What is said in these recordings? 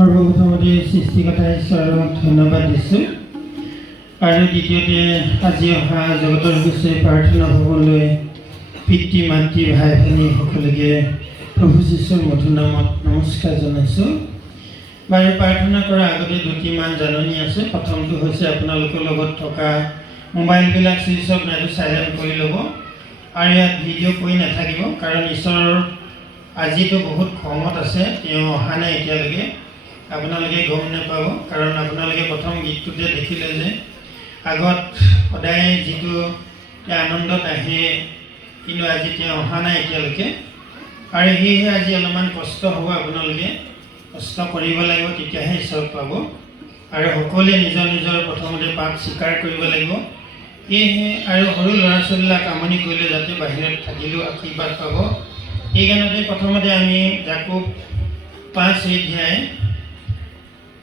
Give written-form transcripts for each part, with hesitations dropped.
সৰ্বপ্ৰথমতে সৃষ্টিকৰ্তা ঈশ্বৰক ধন্যবাদ দিছোঁ আৰু দ্বিতীয়তে আজি অহা জগতৰ উদ্দেশ্যে প্ৰাৰ্থনা ভৱনলৈ পিতৃ মাতৃ ভাই ভনী সকলোকে প্ৰভু যীশুৰ মধুৰ নামত নমস্কাৰ জনাইছোঁ। বাৰু প্ৰাৰ্থনা কৰাৰ আগতে দুটিমান জাননী আছে। প্ৰথমটো হৈছে আপোনালোকৰ লগত থকা মোবাইলবিলাক ছুইচ অফ নাইটো চাইলেণ্ট কৰি ল'ব আৰু ইয়াত ভিডিঅ' কৰি নাথাকিব, কাৰণ ঈশ্বৰৰ আজিতো বহুত খঙত আছে, তেওঁ অহা নাই এতিয়ালৈকে। আপোনালোকে গম নাপাব, কাৰণ আপোনালোকে প্ৰথম গীতটোতে দেখিলে যে আগত সদায় যিটো আনন্দত আহে, কিন্তু আজি তেওঁ অহা নাই এতিয়ালৈকে। আৰু সেয়েহে আজি অলপমান কষ্ট হ'ব, আপোনালোকে কষ্ট কৰিব লাগিব, তেতিয়াহে ঈশ্বৰ পাব। আৰু সকলোৱে নিজৰ নিজৰ প্ৰথমতে পাপ স্বীকাৰ কৰিব লাগিব। সেয়েহে আৰু সৰু ল'ৰা ছোৱালীবিলাক আমনি কৰিলে যাতে বাহিৰত থাকিলেও আশীৰ্বাদ পাব। সেইকাৰণতে প্ৰথমতে আমি যাকোব 5 অধ্যায়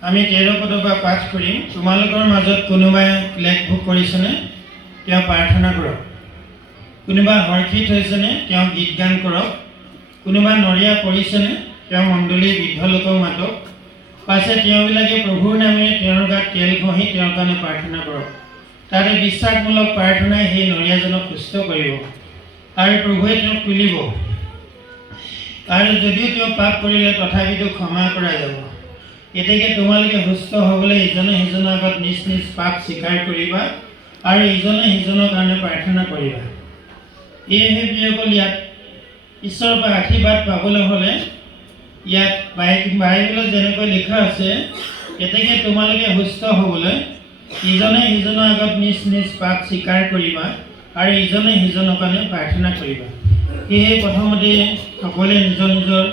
আমি 13 পদৰ পৰা পাঠ কৰিম। তোমালোকৰ মাজত কোনোবাই ক্লেশ ভোগ কৰিছেনে? তেওঁ প্ৰাৰ্থনা কৰক। কোনোবা হৰ্ষিত হৈছেনে? তেওঁ গীত গান কৰক। কোনোবা নৰিয়া পৰিছেনে? তেওঁ মণ্ডলীৰ বৃদ্ধ লোকক মাতক। পাছে তেওঁবিলাকে প্ৰভুৰ নামেৰে তেওঁৰ গাত তেল ঘঁহি তেওঁৰ কাৰণে প্ৰাৰ্থনা কৰক। তাতে বিশ্বাসমূলক প্ৰাৰ্থনাই সেই নৰিয়াজনক সুস্থ কৰিব আৰু প্ৰভুৱে তেওঁক তুলিব। আৰু যদিও তেওঁ পাপ কৰিলে তথাপিতো ক্ষমা কৰা যাব। গতিকে তোমালোকে সুস্থ হ'বলৈ ইজনে সিজনৰ আগত নিজ নিজ পাপ স্বীকাৰ কৰিবা আৰু ইজনে সিজনৰ কাৰণে প্ৰাৰ্থনা কৰিবা। সেয়েহে প্ৰিয়সকল, ইয়াত ঈশ্বৰৰ পৰা আশীৰ্বাদ পাবলৈ হ'লে ইয়াত বাইবেলত যেনেকৈ লিখা আছে, গতিকে তোমালোকে সুস্থ হ'বলৈ ইজনে সিজনৰ আগত নিজ নিজ পাপ স্বীকাৰ কৰিবা আৰু ইজনে সিজনৰ কাৰণে প্ৰাৰ্থনা কৰিবা। সেয়েহে প্ৰথমতে সকলোৱে নিজৰ নিজৰ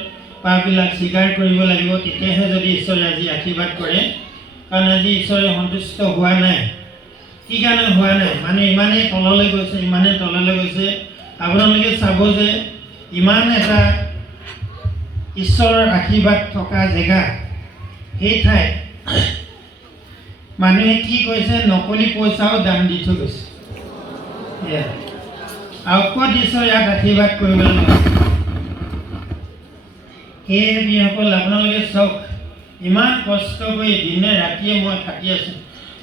পাপবিলাক স্বীকাৰ কৰিব লাগিব, তেতিয়াহে যদি ঈশ্বৰে আজি আশীৰ্বাদ কৰে। কাৰণ আজি ঈশ্বৰে সন্তুষ্ট হোৱা নাই। কি কাৰণে হোৱা নাই? মানে ইমানেই তললৈ গৈছে। আপোনালোকে চাব যে ইমান এটা ঈশ্বৰৰ আশীৰ্বাদ থকা জেগা, সেই ঠাইত মানুহে কি কৰিছে? নকলি পইচাও দান দি থৈ গৈছে। আৰু ক'ত ঈশ্বৰ ইয়াত আশীৰ্বাদ কৰিবলৈ লৈছে? সেয়ে যিসকল আপোনালোকে চাওক, ইমান কষ্ট কৰি দিনে ৰাতিয়ে মই খাটি আছোঁ।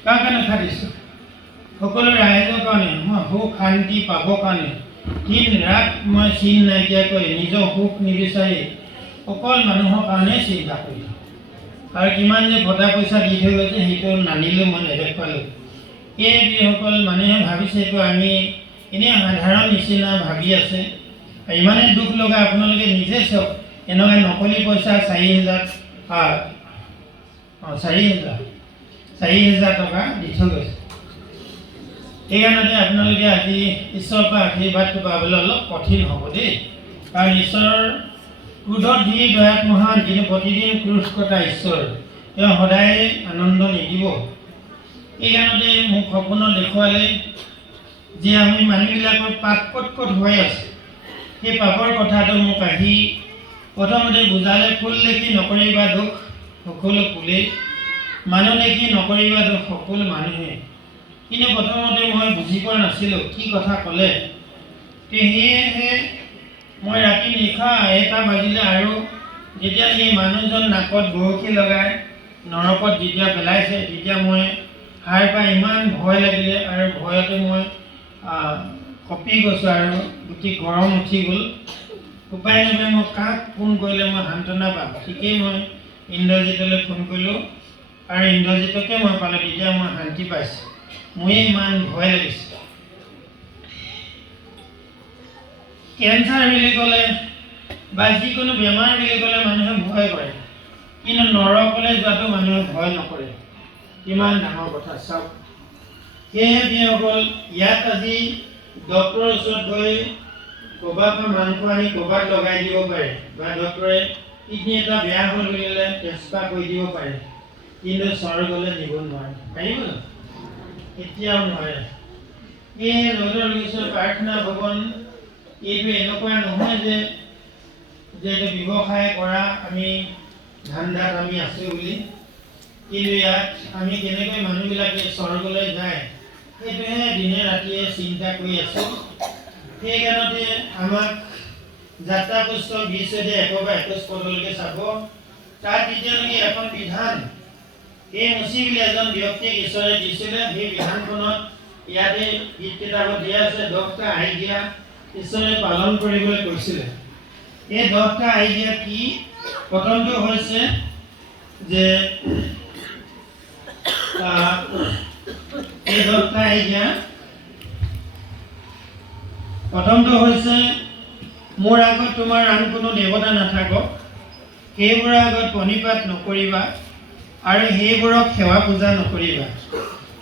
কাৰ কাৰণে খাটিছোঁ? সকলো ৰাইজৰ কাৰণে, মই সুখ শান্তি পাবৰ কাৰণে দিন ৰাত মই চিন নাইকিয়াকৈ নিজৰ সুখ নিবিচাৰি অকল মানুহৰ কাৰণে চিন্তা কৰিলোঁ। আৰু কিমান যে ভটা পইচা দি থৈ গৈছে, সেইটো নানিলেও মই নেদেখুৱালোঁ। এই যিসকল মানুহে ভাবিছে এইটো আমি এনেই সাধাৰণ নিচিনা ভাবি আছে। ইমানেই দুখ লগা, আপোনালোকে নিজে চাওক, এনেকুৱা নকলি পইচা 4,000 টকা দি থৈ গৈছে। সেইকাৰণে আপোনালোকে আজি ঈশ্বৰৰ পৰা আশীৰ্বাদটো পাবলৈ অলপ কঠিন হ'ব দেই। কাৰণ ঈশ্বৰৰ ক্ৰোধত ধীৰ দয়াত মহান, কিন্তু প্ৰতিদিন ক্ৰোধ কটা ঈশ্বৰ, তেওঁ সদায় আনন্দ নিদিব। সেইকাৰণতে মোক সপোনত দেখুৱালে যে আমি মানুহবিলাকৰ পাপ ক'ত হৈ আছে, সেই পাপৰ কথাটো মোক আহি প্ৰথমতে বুজালে। ফুল দেখি নকৰিবা দোষ, সকলো ফুলেই। মানুহ দেখি নকৰিবা দোষ, সকলো মানুহে। কিন্তু প্ৰথমতে মই বুজি পোৱা নাছিলোঁ কি কথা ক'লে। সেয়েহে মই ৰাতি নিশা 1টা বাজিলে আৰু যেতিয়া সেই মানুহজন নাকত বৰশী লগাই নৰকত যেতিয়া পেলাইছে, তেতিয়া মই সাৰ পাই ইমান ভয় লাগিলে। আৰু ভয়তে মই কঁপি গৈছোঁ আৰু গোটেই গৰম উঠি গ'ল। উপায় নাপাই মই কাক ফোন কৰিলে মই সান্তনা পাম। ঠিকেই মই ইন্দ্ৰজিতলৈ ফোন কৰিলোঁ আৰু ইন্দ্ৰজিতকে মই পালোঁ। তেতিয়া মই শান্তি পাইছোঁ। মোৰে ইমান ভয় লাগিছে। কেঞ্চাৰ বুলি ক'লে বা যিকোনো বেমাৰ বুলি ক'লে মানুহে ভয় কৰে, কিন্তু নৰকলৈ যোৱাটো মানুহে ভয় নকৰে। কিমান ডাঙৰ কথা চাওক। সেয়েহে যিসকল ইয়াত আজি ডক্টৰৰ ওচৰত গৈ ক'ৰবাৰ পৰা মাংস আনি ক'ৰবাত লগাই দিব পাৰে, বা ডক্টৰে কিডনী এটা বেয়া হৈ গ'লে ট্ৰেন্সফাৰ কৰি দিব পাৰে, কিন্তু স্বৰ্গলৈ নিব নোৱাৰে। পাৰিব জানো? এতিয়াও নোৱাৰে। সেয়ে জগতৰ প্ৰাৰ্থনা ভৱন এইটো এনেকুৱা নহয় যে এইটো ব্যৱসায় কৰা আমি ধান্দাত আমি আছোঁ বুলি। কিন্তু ইয়াত আমি কেনেকৈ মানুহবিলাকে স্বৰ্গলৈ যায়, সেইটোহে দিনে ৰাতিয়ে চিন্তা কৰি আছোঁ। সেইকাৰণতে আমাক যাত্ৰা পুস্তক 20 অধ্যায় 1 পৰা 21 পদলৈকে চাব। তাত দ্বিতীয় নেকি এখন বিধান এই মুচি বুলি এজন ব্যক্তিক ঈশ্বৰে দিছিলে সেই বিধানখনত ইয়াতে গীত কিতাপত দিয়া আছে 10টা আজ্ঞা ঈশ্বৰে পালন কৰিবলৈ কৈছিলে এই 10টা আজ্ঞা কি প্ৰথমটো হৈছে যে এই 10টা আজ্ঞা প্ৰথমটো হৈছে মোৰ আগত তোমাৰ আন কোনো দেৱতা নাথাকক সেইবোৰৰ আগত প্ৰণিপাত নকৰিবা আৰু সেইবোৰক সেৱা পূজা নকৰিবা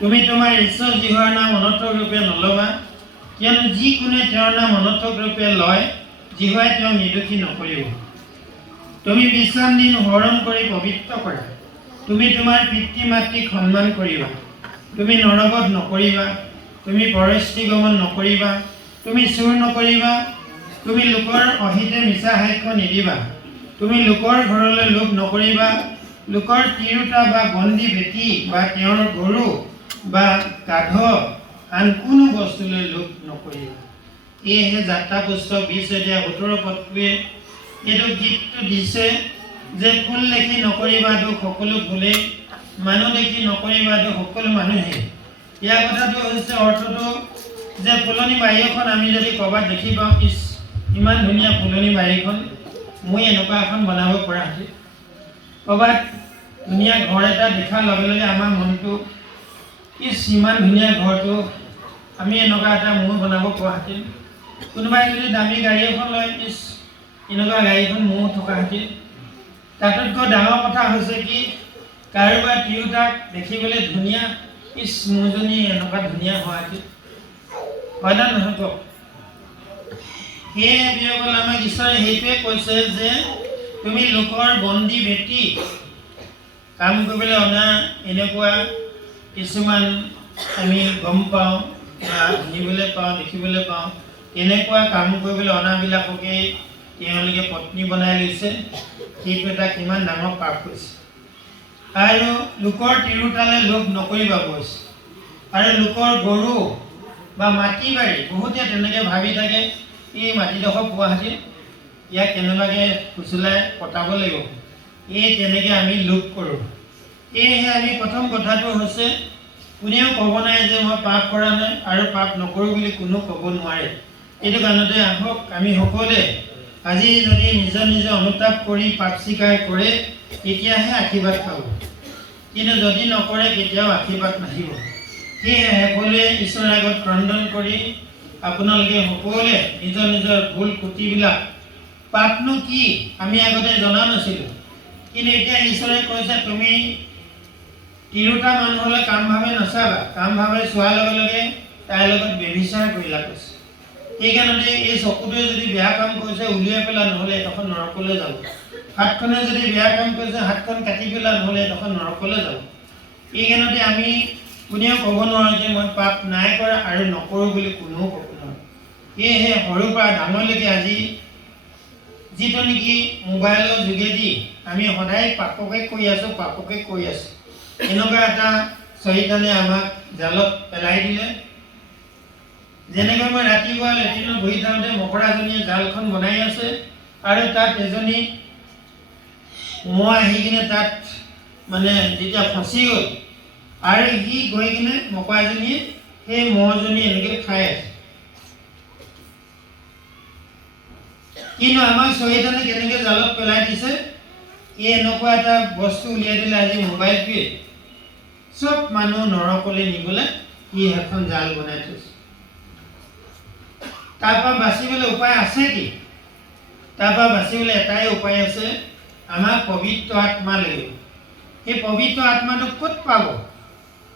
তুমি তোমাৰ ঈশ্বৰ জিহ্বাৰ নাম অনৰ্থক ৰূপে নলবা কিয়নো যিকোনে তেওঁৰ নাম অনৰ্থক ৰূপে লয় জিহ্বাই তেওঁক নিৰ্দোষী নকৰিব তুমি বিশ্ৰাম দিন হৰণ কৰি পবিত্ৰ কৰা তুমি তোমাৰ পিতৃ মাতৃক সন্মান কৰিবা তুমি নৰবধ নকৰিবা তুমি পৰস্ত্ৰী গমন নকৰিবা তুমি চুৰ নকৰিবা তুমি লোকৰ অহিতে মিছা সাক্ষ্য নিদিবা তুমি লোকৰ ঘৰলৈ লোভ নকৰিবা লোকৰ তিৰোতা বা বন্দী বেটী বা তেওঁৰ গৰু বা গাধ আন কোনো বস্তুলৈ লোভ নকৰিবা এয়েহে যাত্ৰা পুস্তক 20:17 পদটোৱে এইটো গীতটো দিছে যে ফুল দেখি নকৰিবা দুখ সকলো ফুলেই মানুহ দেখি নকৰিবা দুখ সকলো মানুহে ইয়াৰ কথাটো হৈছে অৰ্থটো যে ফুলনি বাৰী এখন আমি যদি ক'ৰবাত দেখি পাওঁ ইমান ধুনীয়া ফুলনি বাৰীখন মই এনেকুৱা এখন বনাব পৰা হৈছে ক'ৰবাত ধুনীয়া ঘৰ এটা দেখাৰ লগে লগে আমাৰ মনটো ইমান ধুনীয়া ঘৰটো আমি এনেকুৱা এটা মই বনাব পৰা হেঁতেন কোনোবাই যদি দামী গাড়ী এখন লয় এনেকুৱা গাড়ীখন মোৰ থকা হেঁতেন তাতোতকৈ ডাঙৰ কথা হৈছে কি কাৰোবাৰ তিৰোতাক দেখিবলৈ ধুনীয়া মোৰজনী এনেকুৱা ধুনীয়া হোৱাটো হয় না নহয় কওক সেয়ে বিয়কল আমাক ঈশ্বৰে সেইটোৱে কৈছে যে তুমি লোকৰ বন্দী বেটী কাম কৰিবলৈ অনা এনেকুৱা কিছুমান আমি গম পাওঁ বা শুনিবলৈ পাওঁ দেখিবলৈ পাওঁ এনেকুৱা কাম কৰিবলৈ অনাবিলাককেই তেওঁলোকে পত্নী বনাই লৈছে সেইটো এটা কিমান ডাঙৰ পাপ হৈছে আৰু লোকৰ তিৰোতালৈ লোভ নকৰিবা কৈছে আৰু লোকৰ গৰু বা মাটি বাৰী বহুতে তেনেকৈ ভাবি থাকে এই মাটিডোখৰ পোৱা হেঁতেন ইয়াক কেনেবাকৈ ফুচুলাই কটাব লাগিব এই তেনেকৈ আমি লোভ কৰোঁ সেয়েহে আমি প্ৰথম কথাটো হৈছে কোনেও ক'ব নাই যে মই পাপ কৰা নাই আৰু পাপ নকৰোঁ বুলি কোনো ক'ব নোৱাৰে এইটো কাৰণতে আহক আমি সকলোৱে আজি যদি নিজৰ নিজৰ অনুতাপ কৰি পাপ স্বীকাৰ কৰে তেতিয়াহে আশীৰ্বাদ পাব কিন্তু যদি নকৰে কেতিয়াও আশীৰ্বাদ নাহিব সেয়েহে সকলোৱে ঈশ্বৰৰ আগত ক্ৰন্দন কৰি আপোনালোকে সকলোৱে নিজৰ নিজৰ ভুল ক্ৰুটিবিলাক পাপনো কি আমি আগতে জনা নাছিলোঁ কিন্তু এতিয়া ঈশ্বৰে কৈছে তুমি তিৰোতা মানুহলৈ কামভাৱে নাচাবা কামভাৱে চোৱাৰ লগে লগে তাইৰ লগত ব্যভিচাৰ কৰিলা কৈছে সেইকাৰণে এই চকুটোৱে যদি বেয়া কাম কৰিছে উলিয়াই পেলা নহ'লে এডোখৰ নৰকলৈ যাব হাতখনে যদি বেয়া কাম কৰিছে হাতখন কাটি পেলা নহ'লে এডোখৰ নৰকলৈ যাব এইকাৰণতে আমি কোনেও ক'ব নোৱাৰোঁ যে মই পাপ নাই কৰা আৰু নকৰোঁ বুলি কোনেও ক'ব নোৱাৰোঁ সেয়েহে সৰুৰ পৰা ডাঙৰলৈকে আজি যিটো নেকি মোবাইলৰ যোগেদি আমি সদায় পাপকে কৰি আছোঁ এনেকুৱা এটা চৈতানে আমাক জালত পেলাই দিলে যেনেকৈ মই ৰাতিপুৱা লেট্ৰিনত বহি থাকোঁতে মকৰাজনীয়ে জালখন বনাই আছে আৰু তাত এজনী মহ আহি কিনে তাত মানে যেতিয়া ফচি গ'ল আৰু সি গৈ কিনে মকৰাজনীয়ে সেই মহজনী এনেকৈ খাই আছে কিন্তু আমাক চৈতানে কেনেকৈ জালত পেলাই দিছে এই এনেকুৱা এটা বস্তু উলিয়াই দিলে আজি মোবাইলটোৱে চব মানুহ নৰকলৈ নিবলৈ ই এখন জাল বনাই থৈছে তাৰপৰা বাচিবলৈ উপায় আছে কি তাৰপৰা বাচিবলৈ এটাই উপায় আছে আমাক পবিত্ৰ আত্মা লাগিব সেই পবিত্ৰ আত্মাটো ক'ত পাব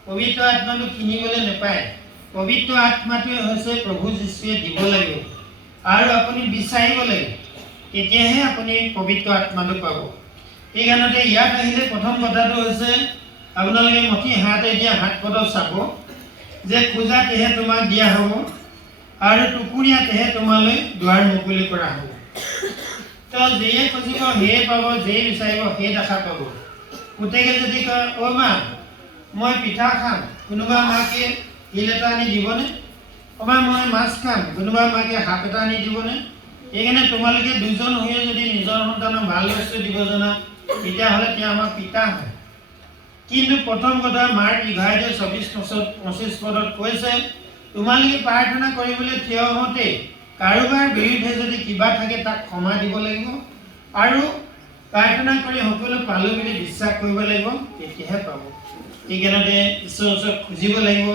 পবিত্ৰ আত্মাটো কিনিবলৈ নাপায় পবিত্ৰ আত্মাটোৱে হৈছে প্ৰভু যীশুৱে দিব লাগিব আৰু আপুনি বিচাৰিব লাগিব তেতিয়াহে আপুনি পবিত্ৰ আত্মাটো পাব সেইকাৰণতে ইয়াত আহিলে প্ৰথম কথাটো হৈছে আপোনালোকে মঠি হাতে দিয়া হাত পদত চাব যে খোজাতেহে তোমাক দিয়া হ'ব আৰু টুকুৰীয়াতেহে তোমালৈ দুৱাৰ মুকলি কৰা হ'ব তো যিয়ে খুজিব সেয়ে পাব যেই বিচাৰিব সেই দেখা পাব পুতেকে যদি কয় অ' মা মই পিঠা খাম কোনোবা মাকে শিল এটা আনি দিবনে অমা মই মাছ খাম কোনোবা মাকে শাক এটা আনি দিবনে সেইকাৰণে তোমালোকে দুজন হৈও যদি নিজৰ সন্তানক ভাল বস্তু দিব জনা তেতিয়াহ'লে তেওঁ আমাৰ পিতা হয়। কিন্তু প্ৰথম কথা মাৰ্ক 11:24-25 পদত কৈছে, তোমালোকে প্ৰাৰ্থনা কৰিবলৈ থিয় হওঁতে কাৰোবাৰ বিৰুদ্ধে যদি কিবা থাকে তাক ক্ষমা দিব লাগিব আৰু প্ৰাৰ্থনা কৰি সকলো পালো বুলি বিশ্বাস কৰিব লাগিব, তেতিয়াহে পাব। সেইকাৰণে ঈশ্বৰৰ ওচৰত খুজিব লাগিব।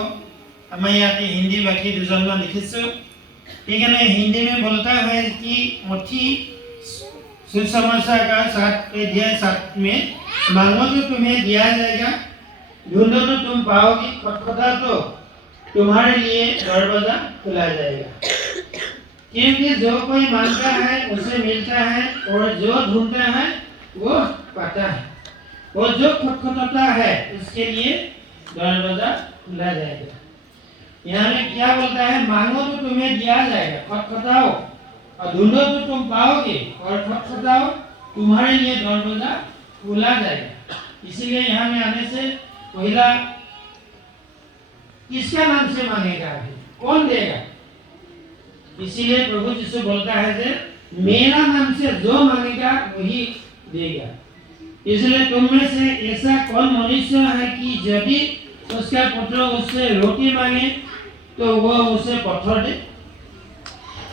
আমাৰ ইয়াতে হিন্দী বাকী দুজনমান লিখিছোঁ। সেইকাৰণে हिंदी में बोलता है कि मथी सुसमाचार का 7 में मांगो तो तुम्हें दिया जाएगा, ढूंढो तो तुम पाओगे, खटखटा तो तुम्हारे लिए दरवाजा खुला जाएगा। क्योंकि जो कोई मांगता है उसे मिलता है और जो ढूंढता है वो पाता है और जो खटखटाता है उसके लिए दरवाजा खुला जाएगा। यहाँ में क्या बोलता है? मांगो तो तुम्हें दिया जाएगा, खटखटाओ और ढूंढो तो तुम पाओगे और खटखटाओ तुम्हारे लिए दरवाजा खुला जाएगा। इसीलिए यहाँ में आने से पहला किसका नाम से मांगेगा, कौन देगा? इसीलिए प्रभु यीशु बोलता है कि मेरा नाम से जो मांगेगा वही देगा। इसलिए तुम में से ऐसा कौन मनुष्य है कि यदि उसका पुत्र उससे रोटी मांगे तो वो उसे पत्थर दे,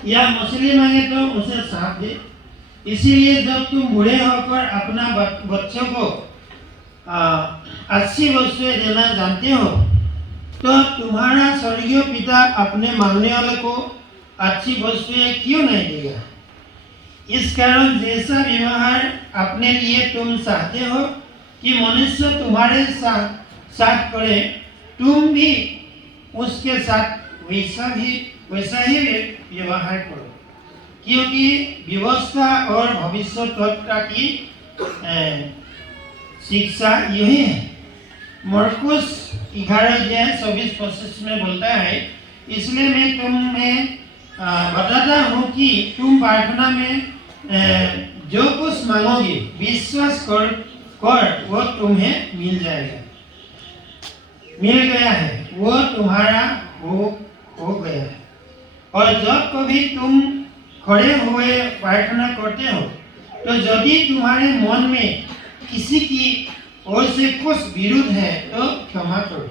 या मछली मांगे तो उसे सांप दे? इसीलिए जब तुम बूढ़े होकर अपना बच्चों को अच्छी वस्तुएं देना जानते हो तो तुम्हारा स्वर्गीय पिता अपने मांगने वाले को अच्छी वस्तुएं क्यों नहीं देगा? इस कारण जैसा व्यवहार अपने लिए तुम चाहते हो कि मनुष्य तुम्हारे साथ करे, तुम भी उसके साथ वैसा ही व्यवहार करो, क्योंकि व्यवस्था और भविष्यवक्ता की शिक्षा यही है। मरकुस 11:24-25 में बोलता है, इसलिए मैं तुम्हें बताता हूँ कि तुम प्रार्थना में जो कुछ मांगोगे विश्वास कर वो तुम्हें मिल जाएगा, मिल गया है, वो तुम्हारा हो गया है। और जब कभी तुम खड़े हुए प्रार्थना करते हो तो यदि तुम्हारे मन में किसी की ओर से कुछ विरोध है तो क्षमा करो,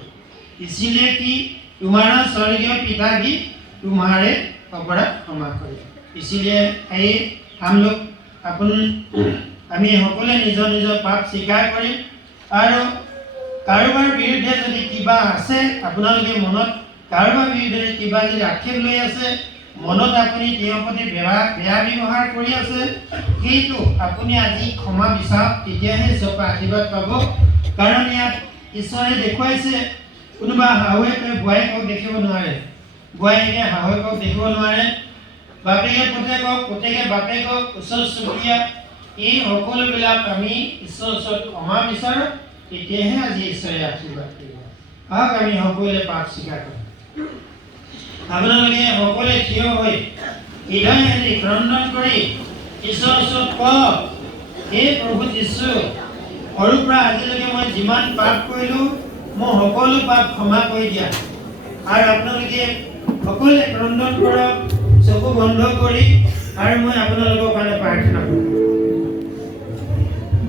इसीलिए कि तुम्हारा स्वर्गीय पिता भी तुम्हारे अपराध क्षमा करे। इसीलिए हम लोग আমি সকলে নিজৰ নিজৰ পাপ স্বীকাৰ কৰিম আৰু কাৰোবাৰ বিৰুদ্ধে যদি কিবা আছে, আপোনালোকে মনত কাৰোবাৰ বিৰুদ্ধে কিবা যদি আক্ষেপ লৈ আছে, মনত আপুনি তেওঁৰ প্ৰতি বেয়া ব্যৱহাৰ কৰি আছে, সেইটো আপুনি আজি ক্ষমা বিচাৰক, তেতিয়াহে ঈশ্বৰৰ আশীৰ্বাদ পাব। কাৰণ ইয়াত ঈশ্বৰে দেখুৱাইছে, কোনোবা শাহুৱেকে বোৱাৰীয়েকক দেখিব নোৱাৰে, বোৱাৰীয়েকে শাহুৱেকক দেখিব নোৱাৰে, বাপেকে পুতেকক, পুতেকে বাপেকক, ওচৰ চুবুৰীয়া, এই সকলোবিলাক আমি ঈশ্বৰৰ ওচৰত ক্ষমা বিচাৰোঁ, তেতিয়াহে আজি ঈশ্বৰে আশীৰ্বাদ কৰিব। আহক আমি সকলোৱে পাপ স্বীকাৰ কৰোঁ। আপোনালোকে সকলোৱে থিয় হৈ হৃদয়েৰে ক্ৰন্দন কৰি ঈশ্বৰৰ ওচৰত কওক, হে প্ৰভু যীশু, সৰুৰ পৰা আজিলৈকে মই যিমান পাপ কৰিলোঁ, মোৰ সকলো পাপ ক্ষমা কৰি দিয়া। আৰু আপোনালোকে সকলোৱে ক্ৰন্দন কৰক, চকু বন্ধ কৰি, আৰু মই আপোনালোকৰ কাৰণে প্ৰাৰ্থনা কৰোঁ।